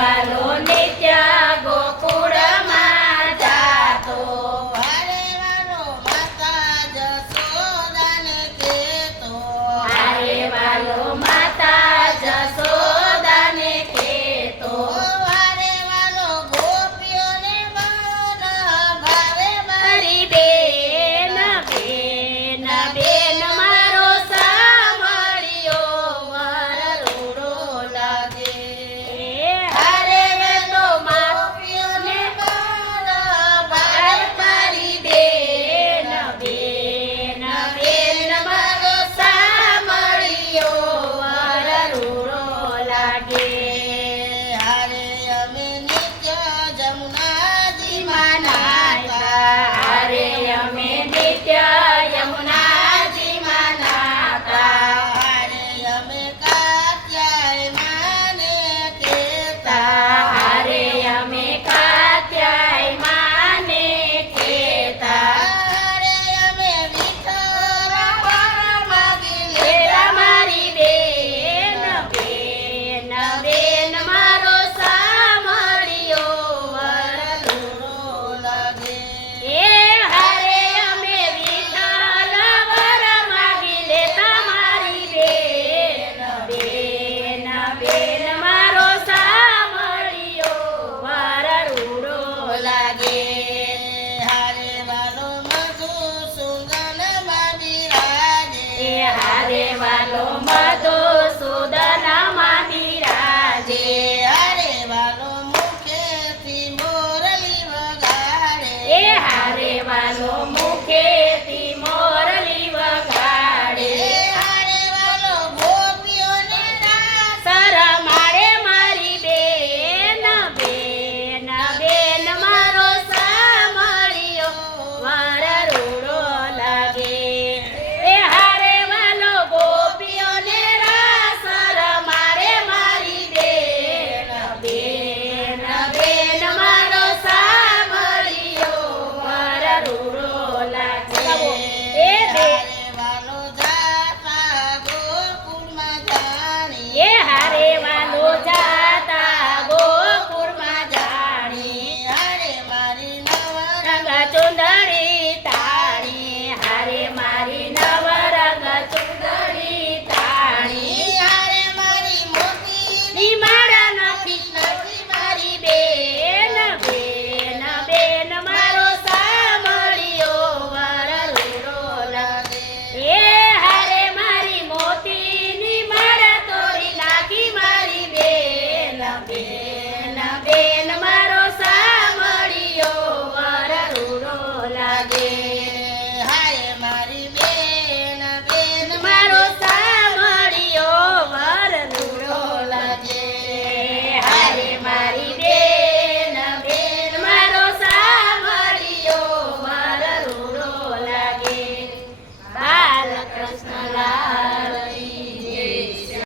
વાલો નિત્ય ગોકુળમાં જાતો. હારે વાલો માતા જશોદાને કહેતો. હારે વાલો માતા જશોદાને કહેતો. હારે વાલો ગોપીઓને મન ભાવે મારી બેન બેન બેન મારો સાંભળ્યો વર રૂડો લાગે. હારે વાલો ગોપીઓને મન ભાવે મારી બેન બેન બેન મારો સાંભળ્યો વર રૂડો લાગે. હારે અમે નિત્ય માં જમુનાજીમાં નાતા. નાતા. હારે અમે નિત્ય યમુનાજીમાં નાતા. હારે અમે કાત્યાય માને કહેતા. હારે અમે કાત્યાય માને કહેતા. હારે અમે વિઠ્ઠલ વર માગી લેલા લેતા. મારી બેન બેન બેન મારો સાંભળ્યો વર રૂડો લાગે. એ હારે અમે વિઠ્ઠલ વર માગી લેતા. મારી બેન બેન બેન મારો સાંભળ્યો વર રૂડો લાગે. હારે વાલો મધુસૂદનમાં બિરાજે. એ હારે વાલો મધુસૂદનમાં બિરાજે. હારે વાલો મુખેથી મોરલી વગાડે. એ હારે વાલો મુખેથી મોરલી વગાડે. હારે વાલો ગોપીઓને રાસ. શરમાડે મારી બેન બેન બેન મારો સાંભળ્યો વર રૂડો લાગે. એ હારે વાલો ગોપીઓને રાસ રમાડે મારી બેન બેન બેન મારો સાંભળ્યો વર રૂડો લાગે. એ હારે વાલો જાતા ગોકુળમાં જાણી. એ હારે વાલો જાતા ગોકુળમાં જાણી. હારે મારી નવર રંગ ચુંદડી તાણી. હારે મારી નવ રંગ ચુંદડી તાણી. હારે મારી મોતી ની મારા નથી નથી મારી બેન બેન બેન મારો સાંભળ્યો વર રૂડો લાગે. એ હારે મારી મોતીની માળા તોડી નાખી મારી બેન બેન બેન મારો સાંભળ્યો વર રૂડો લાગે.